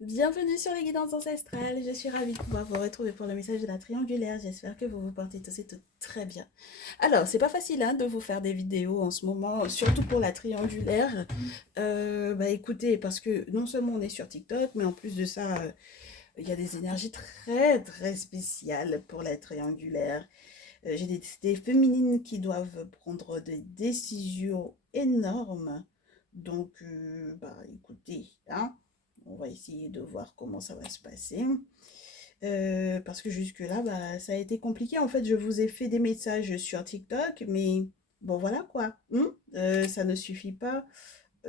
Bienvenue sur les guidances ancestrales, je suis ravie de pouvoir vous retrouver pour le message de la triangulaire, j'espère que vous vous portez tous et toutes très bien. Alors, c'est pas facile hein, de vous faire des vidéos en ce moment, surtout pour la triangulaire. Écoutez, parce que non seulement on est sur TikTok, mais en plus de ça, il y a des énergies très très spéciales pour la triangulaire. J'ai des féminines qui doivent prendre des décisions énormes. Donc, écoutez, hein, on va essayer de voir comment ça va se passer. Parce que jusque-là, ça a été compliqué. En fait, je vous ai fait des messages sur TikTok, mais bon, voilà quoi. Ça ne suffit pas.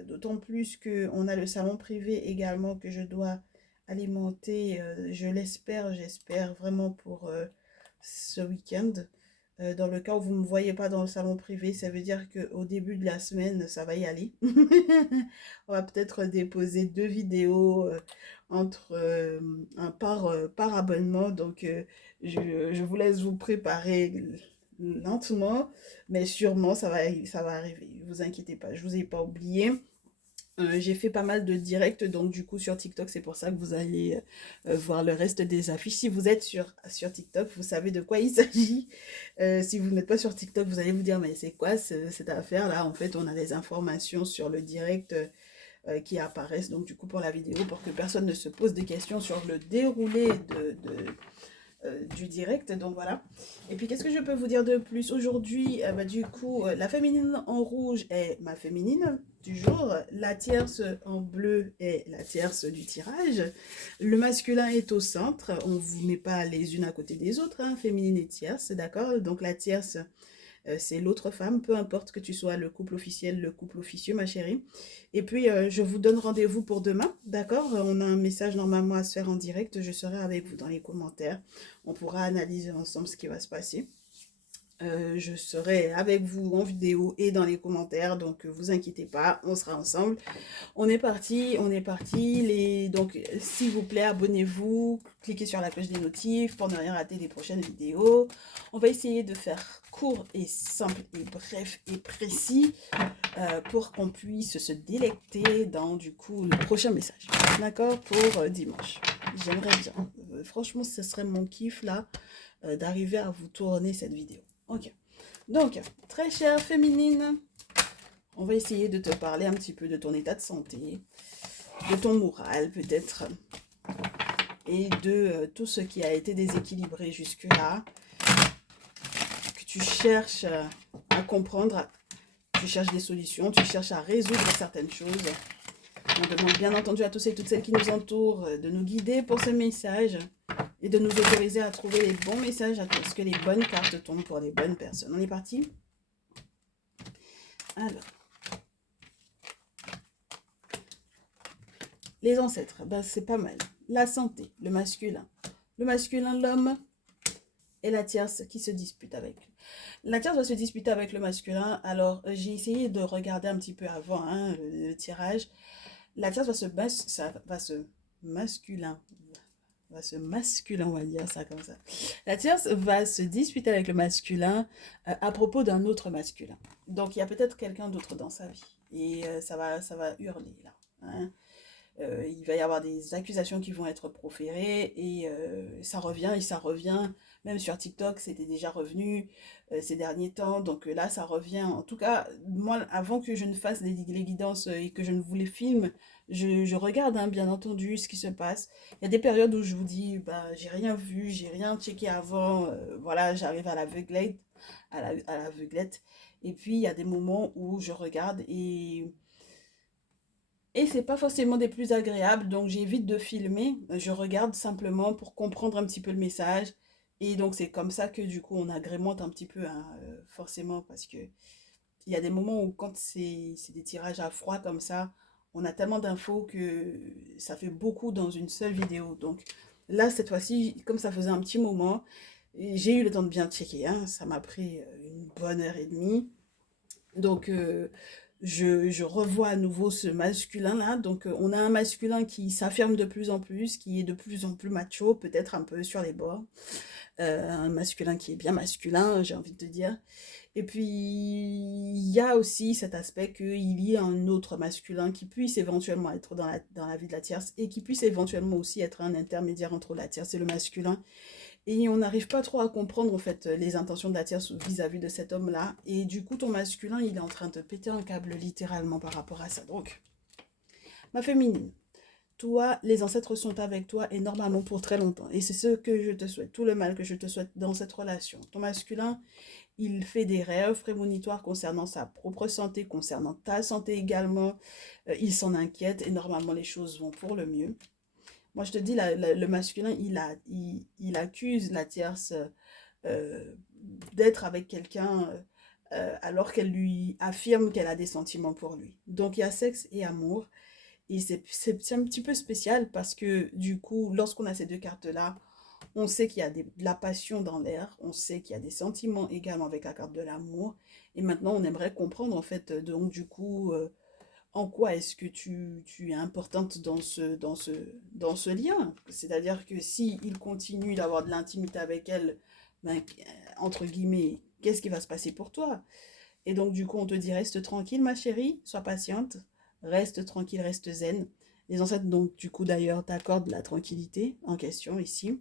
D'autant plus qu'on a le salon privé également que je dois alimenter, je l'espère, j'espère vraiment pour ce week-end. Dans le cas où vous ne me voyez pas dans le salon privé, ça veut dire qu'au début de la semaine, ça va y aller. On va peut-être déposer 2 vidéos par abonnement. Donc, je vous laisse vous préparer lentement, mais sûrement ça va arriver. Ne vous inquiétez pas, je ne vous ai pas oublié. J'ai fait pas mal de directs, donc du coup sur TikTok, c'est pour ça que vous allez voir le reste des affiches. Si vous êtes sur TikTok, vous savez de quoi il s'agit. Si vous n'êtes pas sur TikTok, vous allez vous dire, mais c'est quoi cette affaire-là? En fait, on a des informations sur le direct qui apparaissent, donc du coup pour la vidéo, pour que personne ne se pose des questions sur le déroulé du direct, donc voilà. Et puis qu'est-ce que je peux vous dire de plus aujourd'hui? Du coup, la féminine en rouge est ma féminine du jour, la tierce en bleu est la tierce du tirage, le masculin est au centre, on vous met pas les unes à côté des autres, hein, féminine et tierce, d'accord? Donc la tierce, c'est l'autre femme, peu importe que tu sois le couple officiel, le couple officieux, ma chérie. Et puis, je vous donne rendez-vous pour demain, d'accord? On a un message normalement à se faire en direct, je serai avec vous dans les commentaires. On pourra analyser ensemble ce qui va se passer. Je serai avec vous en vidéo et dans les commentaires, donc vous inquiétez pas, on sera ensemble. On est parti, on est parti. Donc, s'il vous plaît, abonnez-vous, cliquez sur la cloche des notifs pour ne rien rater des prochaines vidéos. On va essayer de faire court et simple et bref et précis pour qu'on puisse se délecter dans du coup le prochain message. D'accord? Pour dimanche. J'aimerais bien. Franchement, ce serait mon kiff là d'arriver à vous tourner cette vidéo. Ok. Donc, très chère féminine, on va essayer de te parler un petit peu de ton état de santé, de ton moral peut-être, et de tout ce qui a été déséquilibré jusque-là, que tu cherches à comprendre, tu cherches des solutions, tu cherches à résoudre certaines choses. On demande bien entendu à tous et toutes celles qui nous entourent de nous guider pour ce message et de nous autoriser à trouver les bons messages, à ce que les bonnes cartes tombent pour les bonnes personnes. On est parti? Alors, les ancêtres, c'est pas mal. La santé, le masculin. Le masculin, l'homme, et la tierce qui se dispute avec. La tierce va se disputer avec le masculin. Alors, j'ai essayé de regarder un petit peu avant hein, le tirage. La tierce va se masculin, on va dire ça comme ça. La tierce va se disputer avec le masculin à propos d'un autre masculin. Donc, il y a peut-être quelqu'un d'autre dans sa vie. Et ça va hurler là. Hein. Il va y avoir des accusations qui vont être proférées et ça revient et ça revient. Même sur TikTok, c'était déjà revenu ces derniers temps. Donc là, ça revient. En tout cas, moi, avant que je ne fasse les guidances et que je ne vous les filme, je regarde hein, bien entendu ce qui se passe. Il y a des périodes où je vous dis, j'ai rien vu, j'ai rien checké avant. Voilà, j'arrive à l'aveuglette, à l'aveuglette. Et puis, il y a des moments où je regarde et c'est pas forcément des plus agréables, donc j'évite de filmer. Je regarde simplement pour comprendre un petit peu le message. Et donc c'est comme ça que du coup on agrémente un petit peu, hein, forcément, parce que il y a des moments où quand c'est des tirages à froid comme ça, on a tellement d'infos que ça fait beaucoup dans une seule vidéo. Donc là, cette fois-ci, comme ça faisait un petit moment, j'ai eu le temps de bien checker, hein. Ça m'a pris une bonne heure et demie. Donc, je revois à nouveau ce masculin-là. Donc, on a un masculin qui s'affirme de plus en plus, qui est de plus en plus macho, peut-être un peu sur les bords. Un masculin qui est bien masculin, j'ai envie de te dire. Et puis, il y a aussi cet aspect qu'il y ait un autre masculin qui puisse éventuellement être dans la vie de la tierce et qui puisse éventuellement aussi être un intermédiaire entre la tierce et le masculin. Et on n'arrive pas trop à comprendre en fait les intentions de la tierce vis-à-vis de cet homme-là. Et du coup, ton masculin, il est en train de péter un câble littéralement par rapport à ça. Donc, ma féminine, toi, les ancêtres sont avec toi et normalement pour très longtemps. Et c'est ce que je te souhaite, tout le mal que je te souhaite dans cette relation. Ton masculin, il fait des rêves prémonitoires concernant sa propre santé, concernant ta santé également. Il s'en inquiète et normalement les choses vont pour le mieux. Moi, je te dis, le masculin, il accuse la tierce euh, d'être avec quelqu'un alors qu'elle lui affirme qu'elle a des sentiments pour lui. Donc, il y a sexe et amour. Et c'est un petit peu spécial parce que du coup, lorsqu'on a ces deux cartes-là, on sait qu'il y a de la passion dans l'air, on sait qu'il y a des sentiments également avec la carte de l'amour. Et maintenant, on aimerait comprendre en fait, donc du coup, en quoi est-ce que tu es importante dans ce lien. C'est-à-dire que si il continue d'avoir de l'intimité avec elle, ben, entre guillemets, qu'est-ce qui va se passer pour toi? Et donc, du coup, on te dit, reste tranquille, ma chérie, sois patiente, reste tranquille, reste zen. Les ancêtres, donc, du coup, d'ailleurs, t'accordent la tranquillité en question ici.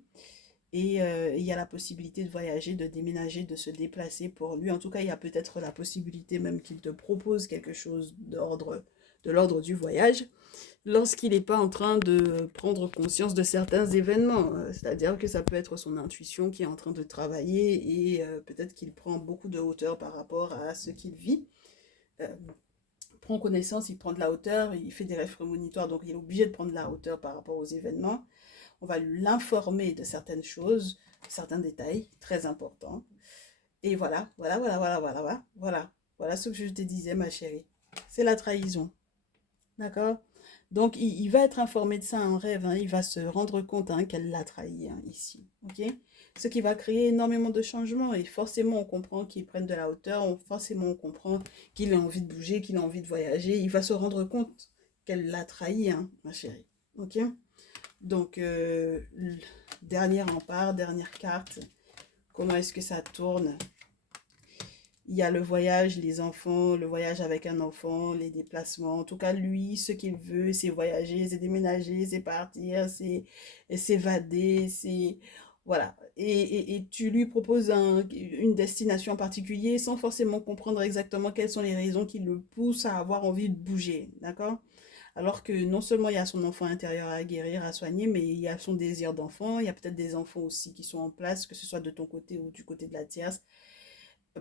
Et il y a la possibilité de voyager, de déménager, de se déplacer pour lui. En tout cas, il y a peut-être la possibilité même qu'il te propose quelque chose de l'ordre du voyage lorsqu'il n'est pas en train de prendre conscience de certains événements. C'est-à-dire que ça peut être son intuition qui est en train de travailler et peut-être qu'il prend beaucoup de hauteur par rapport à ce qu'il vit. Euh, prend connaissance, il prend de la hauteur, il fait des rêves prémonitoires, donc il est obligé de prendre de la hauteur par rapport aux événements. On va l'informer de certaines choses, certains détails très importants. Et voilà ce que je te disais, ma chérie. C'est la trahison. D'accord? Donc, il va être informé de ça en rêve, hein, il va se rendre compte hein, qu'elle l'a trahi hein, ici. Ok? Ce qui va créer énormément de changements et forcément on comprend qu'il prenne de la hauteur, forcément on comprend qu'il a envie de bouger, qu'il a envie de voyager. Il va se rendre compte qu'elle l'a trahi, hein, ma chérie. Ok? Donc, dernier rempart, dernière carte. Comment est-ce que ça tourne? Il y a le voyage, les enfants, le voyage avec un enfant, les déplacements. En tout cas, lui, ce qu'il veut, c'est voyager, c'est déménager, c'est partir, c'est s'évader, c'est... Voilà. Et tu lui proposes une destination en particulier sans forcément comprendre exactement quelles sont les raisons qui le poussent à avoir envie de bouger. D'accord? Alors que non seulement il y a son enfant intérieur à guérir, à soigner, mais il y a son désir d'enfant. Il y a peut-être des enfants aussi qui sont en place, que ce soit de ton côté ou du côté de la tierce,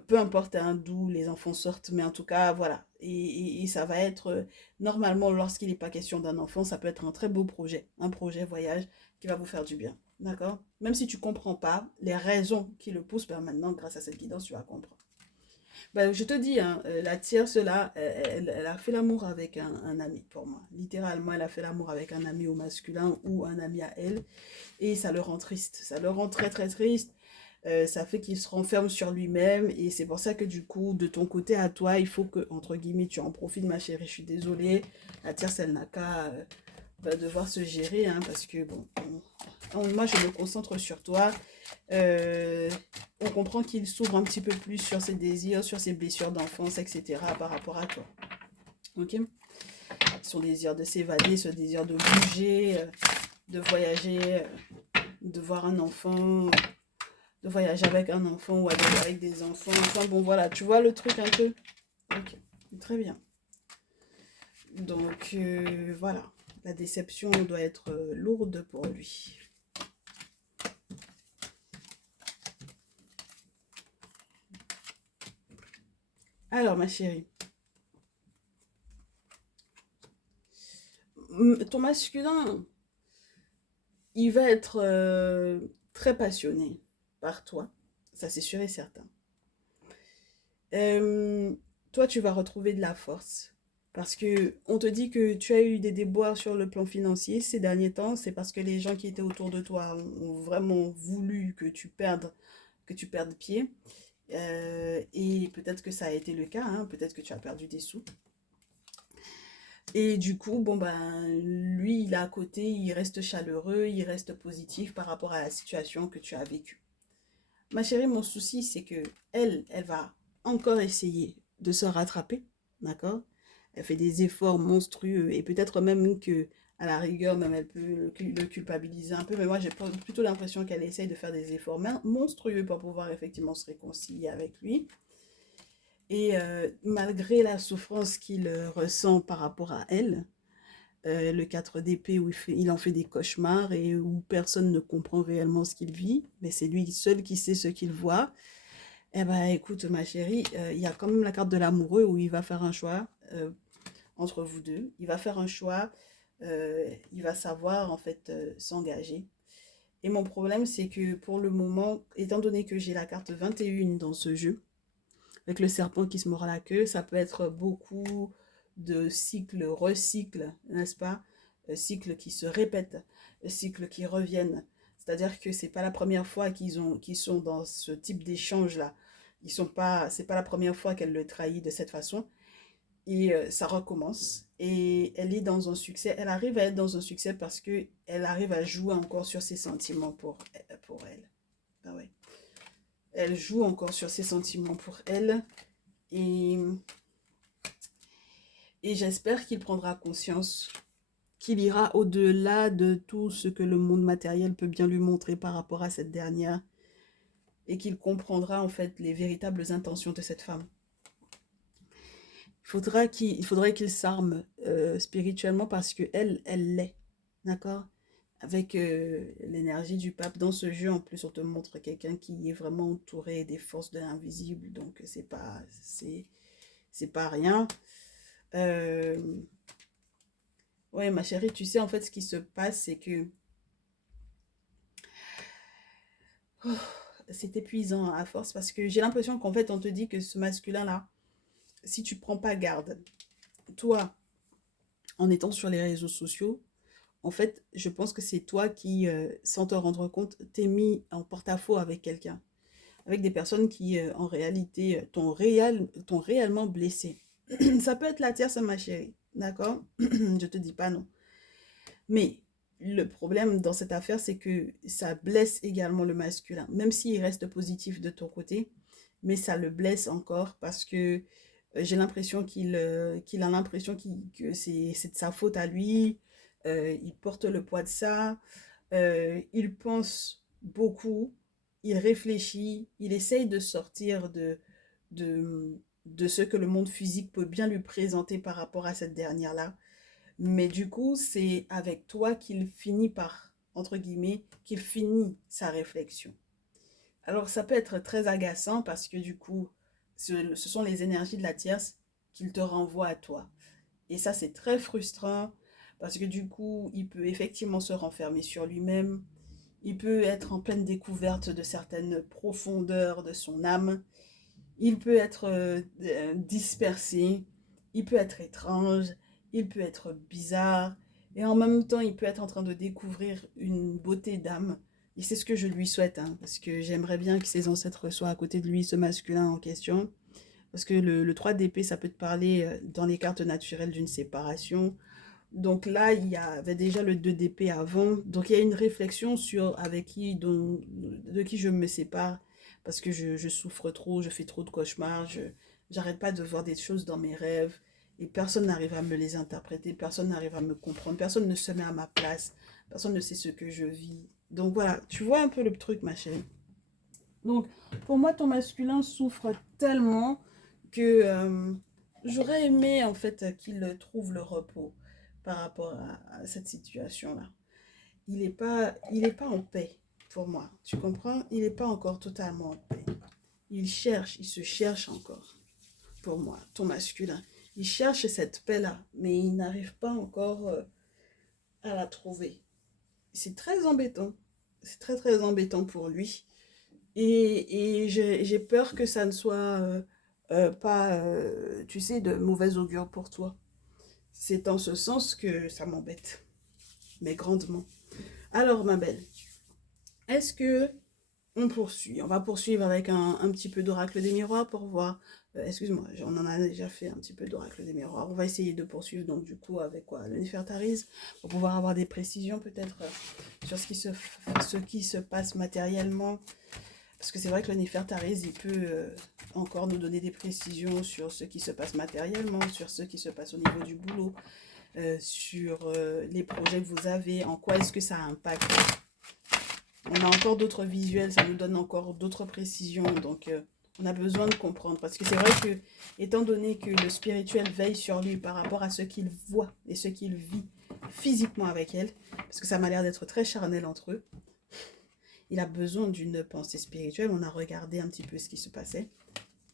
peu importe hein, d'où les enfants sortent, mais en tout cas, voilà. Et ça va être, normalement, lorsqu'il n'est pas question d'un enfant, ça peut être un très beau projet, un projet voyage qui va vous faire du bien. D'accord? Même si tu ne comprends pas les raisons qui le poussent, ben maintenant, grâce à cette guidance, tu vas comprendre. Ben, je te dis, hein, la tierce, là, elle a fait l'amour avec un ami, pour moi. Littéralement, elle a fait l'amour avec un ami au masculin ou un ami à elle. Et ça le rend triste. Ça le rend très, très triste. Ça fait qu'il se renferme sur lui-même et c'est pour ça que du coup, de ton côté à toi, il faut que, entre guillemets, tu en profites, ma chérie. Je suis désolée. La tierce, elle n'a qu'à devoir se gérer hein, parce que, bon, moi, je me concentre sur toi. Euh, on comprend qu'il s'ouvre un petit peu plus sur ses désirs, sur ses blessures d'enfance, etc. par rapport à toi. Ok? Son désir de s'évader, ce désir de bouger, de voyager, de voir un enfant, de voyager avec un enfant ou avec des enfants. Enfin bon, voilà, tu vois le truc un peu. Ok, très bien. Donc voilà, la déception doit être lourde pour lui. Alors ma chérie, ton masculin, il va être très passionné par toi, ça c'est sûr et certain. Euh, Toi, tu vas retrouver de la force. Parce que on te dit que tu as eu des déboires sur le plan financier ces derniers temps, c'est parce que les gens qui étaient autour de toi ont vraiment voulu que tu perdes pied. Et peut-être que ça a été le cas, hein, peut-être que tu as perdu des sous. Et du coup, bon ben, lui, il est à côté, il reste chaleureux, il reste positif par rapport à la situation que tu as vécue. Ma chérie, mon souci, c'est que elle va encore essayer de se rattraper, d'accord? Elle fait des efforts monstrueux et peut-être même que à la rigueur, même elle peut le culpabiliser un peu, mais moi j'ai plutôt l'impression qu'elle essaye de faire des efforts monstrueux pour pouvoir effectivement se réconcilier avec lui. Et malgré la souffrance qu'il ressent par rapport à elle, le 4 d'épée où il en fait des cauchemars et où personne ne comprend réellement ce qu'il vit, mais c'est lui seul qui sait ce qu'il voit. Eh ben écoute ma chérie, il y a quand même la carte de l'amoureux où il va faire un choix entre vous deux. Il va faire un choix, il va savoir en fait s'engager. Et mon problème c'est que pour le moment, étant donné que j'ai la carte 21 dans ce jeu, avec le serpent qui se mord la queue, ça peut être beaucoup de cycles, recycles, n'est-ce pas? Cycles qui se répètent, cycles qui reviennent. C'est-à-dire que c'est pas la première fois qu'ils sont dans ce type d'échange-là. C'est pas la première fois qu'elle le trahit de cette façon. Et ça recommence. Et elle est dans un succès. Elle arrive à être dans un succès parce que elle arrive à jouer encore sur ses sentiments pour elle. Ah ouais. Elle joue encore sur ses sentiments pour elle. Et, et j'espère qu'il prendra conscience, qu'il ira au-delà de tout ce que le monde matériel peut bien lui montrer par rapport à cette dernière, et qu'il comprendra en fait les véritables intentions de cette femme. Il faudrait qu'il s'arme spirituellement parce que elle l'est, d'accord? Avec l'énergie du pape dans ce jeu, en plus on te montre quelqu'un qui est vraiment entouré des forces de l'invisible, donc c'est pas rien. Euh, ouais, ma chérie, tu sais, en fait, ce qui se passe, c'est que oh, c'est épuisant à force parce que j'ai l'impression qu'en fait, on te dit que ce masculin-là, si tu prends pas garde, toi, en étant sur les réseaux sociaux, en fait, je pense que c'est toi qui, sans te rendre compte, t'es mis en porte-à-faux avec quelqu'un, avec des personnes qui, en réalité, t'ont réellement blessé. Ça peut être la tierce, ma chérie, d'accord? Je te dis pas non. Mais le problème dans cette affaire, c'est que ça blesse également le masculin, même s'il reste positif de ton côté, mais ça le blesse encore parce que j'ai l'impression qu'il a l'impression que c'est de sa faute à lui, il porte le poids de ça, il pense beaucoup, il réfléchit, il essaye de sortir de ce que le monde physique peut bien lui présenter par rapport à cette dernière-là. Mais du coup, c'est avec toi qu'il finit par, entre guillemets, qu'il finit sa réflexion. Alors, ça peut être très agaçant parce que du coup, ce sont les énergies de la tierce qu'il te renvoie à toi. Et ça, c'est très frustrant parce que du coup, il peut effectivement se renfermer sur lui-même. Il peut être en pleine découverte de certaines profondeurs de son âme. Il peut être dispersé, il peut être étrange, il peut être bizarre, et en même temps, il peut être en train de découvrir une beauté d'âme. Et c'est ce que je lui souhaite, hein, parce que j'aimerais bien que ses ancêtres soient à côté de lui, ce masculin en question. Parce que le 3 d'épée, ça peut te parler dans les cartes naturelles d'une séparation. Donc là, il y avait déjà le 2 d'épée avant. Donc il y a une réflexion sur de qui je me sépare parce que je souffre trop, je fais trop de cauchemars, j'arrête pas de voir des choses dans mes rêves et personne n'arrive à me les interpréter, personne n'arrive à me comprendre, personne ne se met à ma place, personne ne sait ce que je vis. Donc voilà, tu vois un peu le truc, ma chérie. Donc pour moi, ton masculin souffre tellement que j'aurais aimé en fait qu'il trouve le repos par rapport à cette situation-là. Il est pas en paix pour moi. Tu comprends? Il n'est pas encore totalement en paix. Il se cherche encore pour moi, ton masculin. Il cherche cette paix-là, mais il n'arrive pas encore à la trouver. C'est très embêtant. C'est très très embêtant pour lui. Et j'ai peur que ça ne soit pas, tu sais, de mauvais augure pour toi. C'est en ce sens que ça m'embête, mais grandement. Alors, ma belle, est-ce que on poursuit? On va poursuivre avec un petit peu d'oracle des miroirs pour voir. Excuse-moi, on en a déjà fait un petit peu d'oracle des miroirs. On va essayer de poursuivre donc du coup avec quoi? Le Néfertarise pour pouvoir avoir des précisions peut-être sur ce qui se passe matériellement. Parce que c'est vrai que le Néfertari, il peut encore nous donner des précisions sur ce qui se passe matériellement, sur ce qui se passe au niveau du boulot, sur les projets que vous avez, en quoi est-ce que ça impacte. On a encore d'autres visuels, ça nous donne encore d'autres précisions. Donc, on a besoin de comprendre. Parce que c'est vrai que, étant donné que le spirituel veille sur lui par rapport à ce qu'il voit et ce qu'il vit physiquement avec elle, parce que ça m'a l'air d'être très charnel entre eux, il a besoin d'une pensée spirituelle. On a regardé un petit peu ce qui se passait.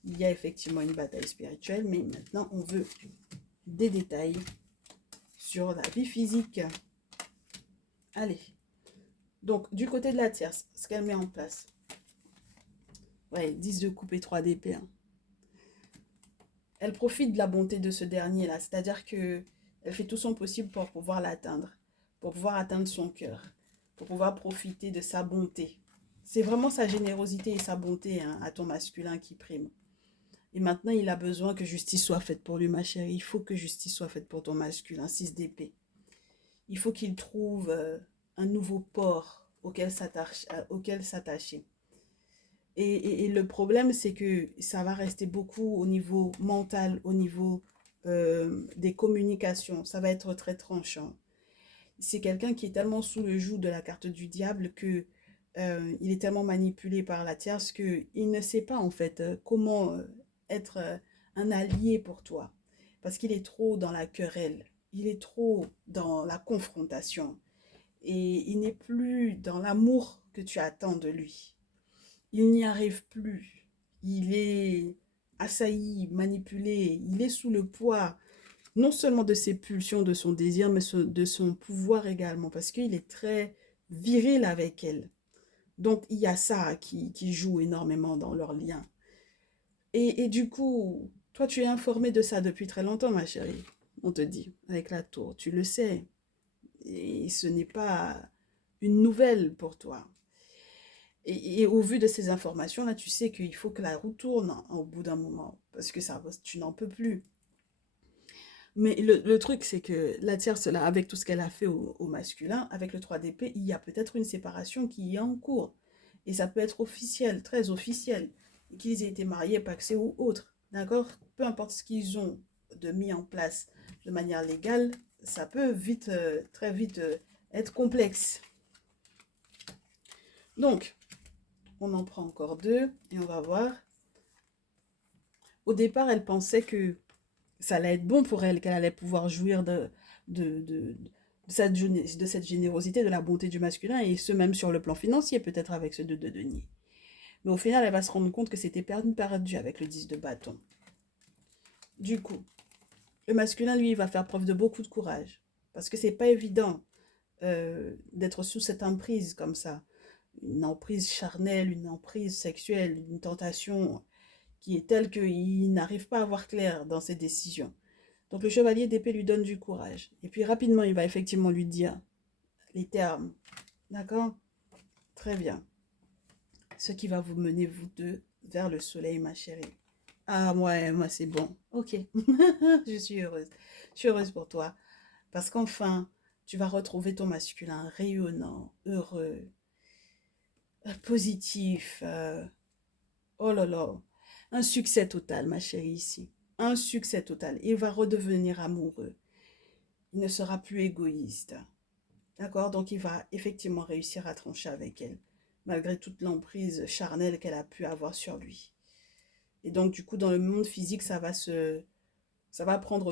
Il y a effectivement une bataille spirituelle, mais maintenant, on veut des détails sur la vie physique. Allez. Donc, du côté de la tierce, ce qu'elle met en place. Ouais, 10 de coupe et 3 d'épée. Hein. Elle profite de la bonté de ce dernier-là. C'est-à-dire que elle fait tout son possible pour pouvoir l'atteindre. Pour pouvoir atteindre son cœur. Pour pouvoir profiter de sa bonté. C'est vraiment sa générosité et sa bonté hein, à ton masculin qui prime. Et maintenant, il a besoin que justice soit faite pour lui, ma chérie. Il faut que justice soit faite pour ton masculin. 6 d'épée. Il faut qu'il trouve un nouveau port auquel s'attacher. Et le problème, c'est que ça va rester beaucoup au niveau mental, au niveau des communications. Ça va être très tranchant. C'est quelqu'un qui est tellement sous le joug de la carte du diable que il est tellement manipulé par la tierce qu'il ne sait pas en fait comment être un allié pour toi. Parce qu'il est trop dans la querelle. Il est trop dans la confrontation. Et il n'est plus dans l'amour que tu attends de lui. Il n'y arrive plus. Il est assailli, manipulé. Il est sous le poids non seulement de ses pulsions, de son désir, mais de son pouvoir également. Parce qu'il est très viril avec elle. Donc, il y a ça qui joue énormément dans leur lien. Et du coup, toi, tu es informé de ça depuis très longtemps, ma chérie. On te dit, avec la tour. Tu le sais. Et ce n'est pas une nouvelle pour toi. Et au vu de ces informations-là, tu sais qu'il faut que la roue tourne au bout d'un moment. Parce que ça, tu n'en peux plus. Mais le truc, c'est que la tierce, là, avec tout ce qu'elle a fait au masculin, avec le 3 d'épée, il y a peut-être une séparation qui est en cours. Et ça peut être officiel, très officiel. Qu'ils aient été mariés, pacsés ou autre. D'accord? Peu importe ce qu'ils ont de mis en place de manière légale, ça peut vite, très vite être complexe. Donc, on en prend encore 2 et on va voir. Au départ, elle pensait que ça allait être bon pour elle, qu'elle allait pouvoir jouir de cette générosité, de la bonté du masculin, et ce même sur le plan financier, peut-être avec ce 2 de denier. Mais au final, elle va se rendre compte que c'était perdu avec le 10 de bâton. Du coup, le masculin, lui, va faire preuve de beaucoup de courage. Parce que c'est pas évident d'être sous cette emprise comme ça. Une emprise charnelle, une emprise sexuelle, une tentation qui est telle qu'il n'arrive pas à voir clair dans ses décisions. Donc le chevalier d'épée lui donne du courage. Et puis rapidement, il va effectivement lui dire les termes. D'accord? Très bien. Ce qui va vous mener, vous deux, vers le soleil, ma chérie. Ah, moi c'est bon. Ok. Je suis heureuse. Je suis heureuse pour toi. Parce qu'enfin, tu vas retrouver ton masculin rayonnant, heureux, positif. Oh là là. Un succès total, ma chérie, ici. Un succès total. Il va redevenir amoureux. Il ne sera plus égoïste. D'accord? Donc, il va effectivement réussir à trancher avec elle, malgré toute l'emprise charnelle qu'elle a pu avoir sur lui. Et donc, du coup, dans le monde physique, ça va prendre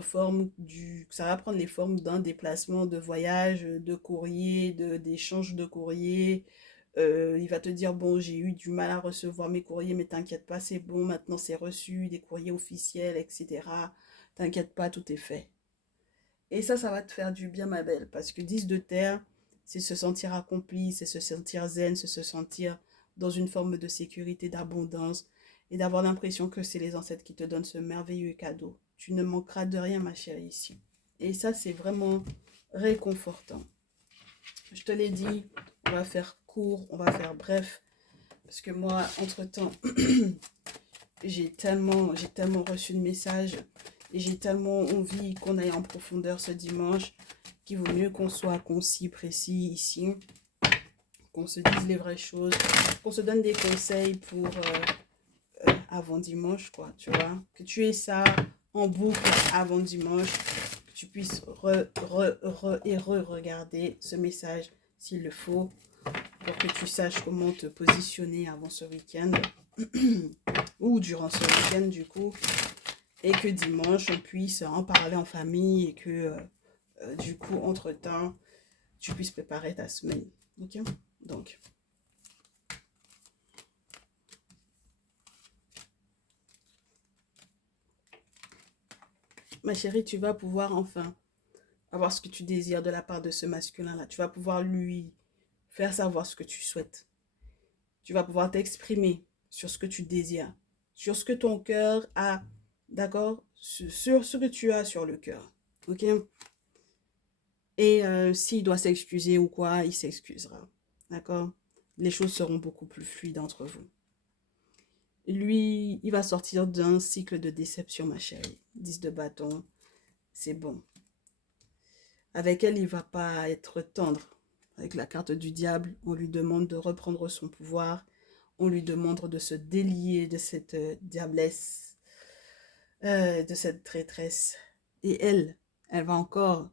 les formes d'un déplacement, de voyage, de courrier, d'échange de courrier. Il va te dire, bon, j'ai eu du mal à recevoir mes courriers, mais t'inquiète pas, c'est bon, maintenant c'est reçu, des courriers officiels, etc. T'inquiète pas, tout est fait. Et ça va te faire du bien, ma belle, parce que 10 de terre, c'est se sentir accompli, c'est se sentir zen, c'est se sentir dans une forme de sécurité, d'abondance, et d'avoir l'impression que c'est les ancêtres qui te donnent ce merveilleux cadeau. Tu ne manqueras de rien, ma chérie, ici. Et ça, c'est vraiment réconfortant. Je te l'ai dit, on va faire court, on va faire bref, parce que moi, entre-temps, j'ai tellement reçu de messages et j'ai tellement envie qu'on aille en profondeur ce dimanche qu'il vaut mieux qu'on soit concis, précis ici. qu'on se dise les vraies choses, qu'on se donne des conseils pour avant dimanche, quoi, tu vois. Que tu aies ça en boucle avant dimanche, que tu puisses re-regarder ce message s'il le faut, pour que tu saches comment te positionner avant ce week-end, ou durant ce week-end du coup, et que dimanche on puisse en parler en famille et que du coup entre-temps tu puisses préparer ta semaine. Ok? Donc, ma chérie, tu vas pouvoir enfin avoir ce que tu désires de la part de ce masculin-là. Tu vas pouvoir lui faire savoir ce que tu souhaites. Tu vas pouvoir t'exprimer sur ce que tu désires, sur ce que ton cœur a, d'accord? Sur ce que tu as sur le cœur. Ok? Et s'il doit s'excuser ou quoi, il s'excusera. D'accord? Les choses seront beaucoup plus fluides entre vous. Lui, il va sortir d'un cycle de déception, ma chérie. 10 de bâton, c'est bon. Avec elle, il ne va pas être tendre. Avec la carte du diable, on lui demande de reprendre son pouvoir. On lui demande de se délier de cette diablesse, de cette traîtresse. Et elle va encore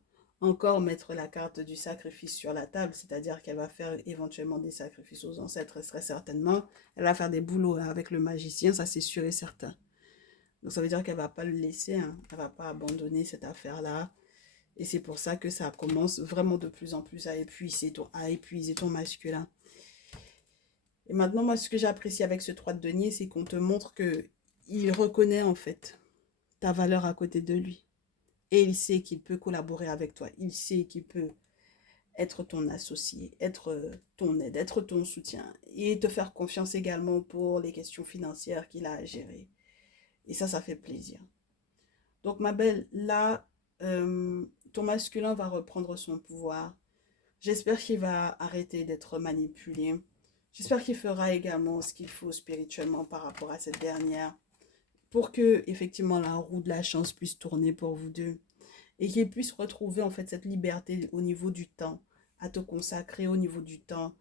mettre la carte du sacrifice sur la table, c'est-à-dire qu'elle va faire éventuellement des sacrifices aux ancêtres, très certainement. Elle va faire des boulots avec le magicien, ça c'est sûr et certain. Donc ça veut dire qu'elle ne va pas le laisser, hein. Elle ne va pas abandonner cette affaire-là. Et c'est pour ça que ça commence vraiment de plus en plus à épuiser ton masculin. Et maintenant, moi, ce que j'apprécie avec ce 3 de denier, c'est qu'on te montre que il reconnaît en fait ta valeur à côté de lui. Et il sait qu'il peut collaborer avec toi. Il sait qu'il peut être ton associé, être ton aide, être ton soutien. Et te faire confiance également pour les questions financières qu'il a à gérer. Et ça fait plaisir. Donc, ma belle, là, ton masculin va reprendre son pouvoir. J'espère qu'il va arrêter d'être manipulé. J'espère qu'il fera également ce qu'il faut spirituellement par rapport à cette dernière, pour que effectivement la roue de la chance puisse tourner pour vous deux et qu'il puisse retrouver en fait cette liberté au niveau du temps, à te consacrer au niveau du temps,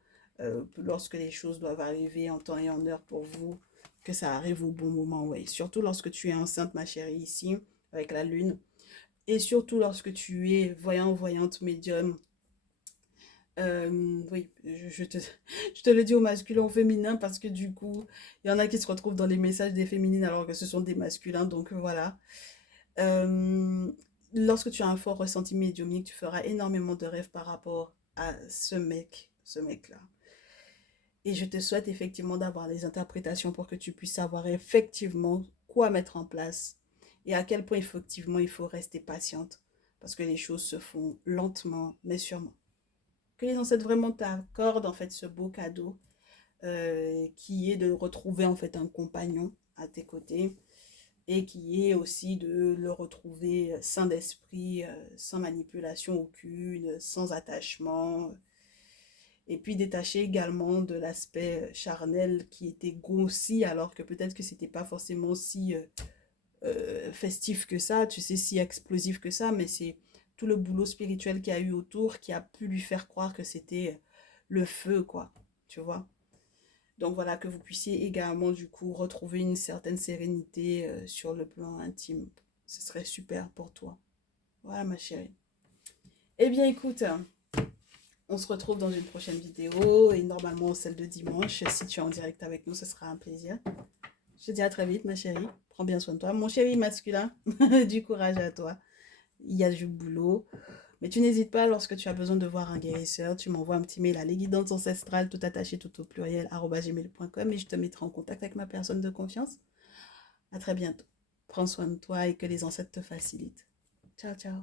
lorsque les choses doivent arriver en temps et en heure pour vous, que ça arrive au bon moment, ouais. Surtout lorsque tu es enceinte, ma chérie, ici, avec la lune, et surtout lorsque tu es voyant, voyante, médium. Oui, je te le dis au masculin, au féminin, parce que du coup, il y en a qui se retrouvent dans les messages des féminines alors que ce sont des masculins, donc voilà. Euh, Lorsque tu as un fort ressenti médiumnique, tu feras énormément de rêves par rapport à ce mec-là. Et je te souhaite effectivement d'avoir les interprétations pour que tu puisses savoir effectivement quoi mettre en place et à quel point effectivement il faut rester patiente parce que les choses se font lentement mais sûrement. Que les ancêtres vraiment t'accordent en fait ce beau cadeau qui est de retrouver en fait un compagnon à tes côtés et qui est aussi de le retrouver sain d'esprit, sans manipulation aucune, sans attachement, et puis détaché également de l'aspect charnel qui était grossi alors que peut-être que c'était pas forcément si festif que ça, tu sais, si explosif que ça, mais c'est tout le boulot spirituel qu'il y a eu autour qui a pu lui faire croire que c'était le feu, quoi, tu vois. Donc voilà, que vous puissiez également du coup retrouver une certaine sérénité sur le plan intime. Ce serait super pour toi. Voilà ma chérie. Eh bien écoute, on se retrouve dans une prochaine vidéo et normalement celle de dimanche. Si tu es en direct avec nous, ce sera un plaisir. Je te dis à très vite ma chérie. Prends bien soin de toi. Mon chéri masculin, du courage à toi. Il y a du boulot. Mais tu n'hésites pas, lorsque tu as besoin de voir un guérisseur, tu m'envoies un petit mail à lesguidancesancestrales, tout attaché, tout au pluriel, @gmail.com et je te mettrai en contact avec ma personne de confiance. À très bientôt. Prends soin de toi et que les ancêtres te facilitent. Ciao, ciao.